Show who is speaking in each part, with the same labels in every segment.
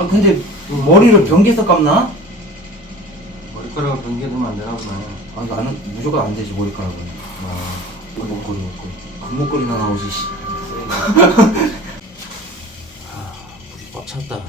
Speaker 1: 아 근데 머리를 변기에서 감나?
Speaker 2: 머리카락을 변기에 넣으면 안 되나 보네.
Speaker 1: 아 나는 무조건 안 되지 머리카락은. 아 금목걸이 목걸이 금목걸이나 나오지 씨. 아 물이 꽉 찼다.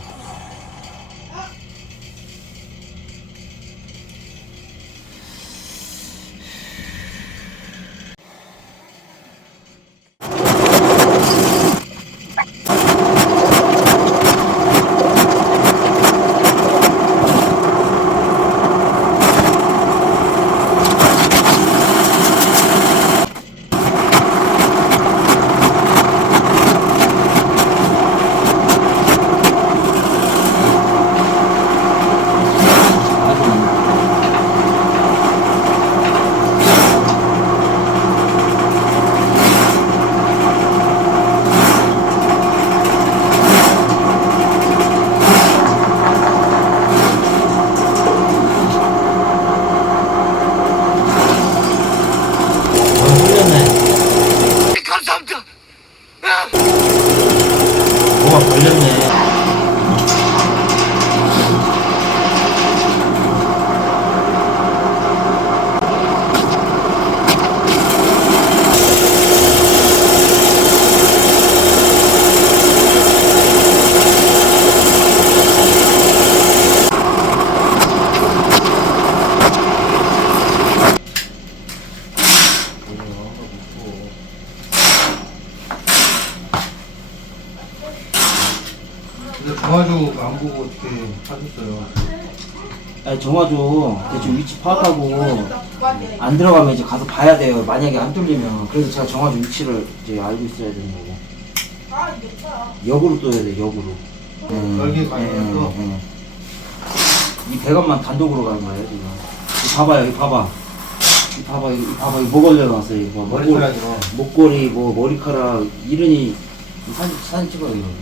Speaker 1: 뭐가 걸렸네.
Speaker 2: 근데 정화조 안 보고 어떻게 하셨어요?
Speaker 1: 아니 정화조 대충 위치 파악하고 안 들어가면 이제 가서 봐야 돼요. 만약에 안 뚫리면. 그래서 제가 정화조 위치를 이제 알고 있어야 되는 거고. 역으로 둬야 돼. 역으로.
Speaker 2: 여기 가면서
Speaker 1: 이 배관만 단독으로 가는 거예요 지금. 이거 봐봐요. 이거 봐봐. 이거 봐봐. 이거 봐봐. 이거 뭐 걸려놨어요. 이거 봐.
Speaker 2: 머리카락이요.
Speaker 1: 목걸이 뭐 머리카락 이런이 사진 찍어요 이거.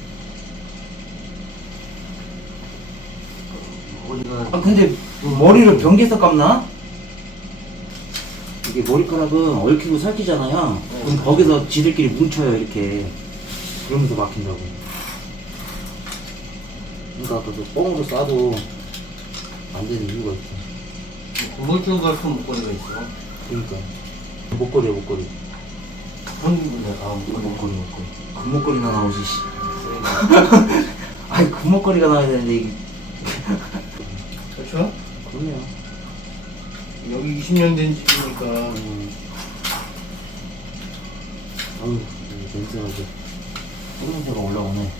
Speaker 2: 머리가
Speaker 1: 아 근데 머리를 변기에서 감나? 이게 머리카락은 얽히고 살기잖아요. 그럼 거기서 지들끼리 뭉쳐요 이렇게. 그러면서 막힌다고. 그러니까 아까 그 뻥으로 싸도 안 되는 이유가 있어.
Speaker 2: 고물줄 같은 목걸이가 있어.
Speaker 1: 그러니까 목걸이야 목걸이.
Speaker 2: 형님들
Speaker 1: 목걸이. 금목걸이나 나오지 씨. 아니 금목걸이가 나와야 되는데 이게.
Speaker 2: 그렇죠?
Speaker 1: 그럼요.
Speaker 2: 여기 20년 된 집이니까
Speaker 1: 아유 냄새가 이제 똥냄새가 올라오네.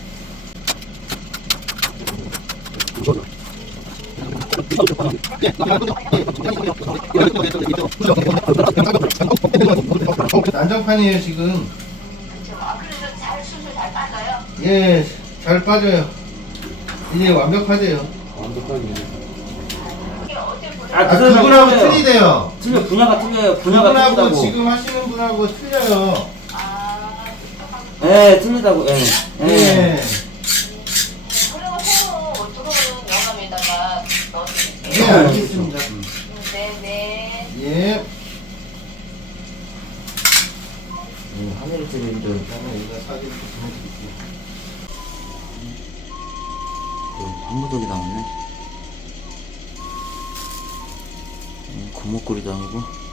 Speaker 2: 난장판이에요 지금.
Speaker 3: 그래서 잘 수술 잘 빠져요?
Speaker 2: 예, 잘 빠져요. 이제 완벽하대요.
Speaker 1: 완벽하게.
Speaker 3: 이게 어제 보내
Speaker 1: 아,
Speaker 2: 아, 그분하고 틀리대요.
Speaker 1: 틀려 분야가 틀려요. 분야가
Speaker 2: 그분하고
Speaker 1: 틀리다고.
Speaker 2: 지금 하시는 분하고 틀려요.
Speaker 3: 아,
Speaker 1: 예, 틀리다고. 예.
Speaker 2: 예.
Speaker 3: 그리고 새로 들어오는 영감에다가
Speaker 2: 예,
Speaker 3: 넣어드릴게요.
Speaker 2: 알겠습니다.
Speaker 3: 네네.
Speaker 2: 예.
Speaker 1: 하늘을 텔레비전
Speaker 2: 그다음에 여기가 사진 보내드릴게요.
Speaker 1: 한무더기 나왔네. 금목걸이도 아니고.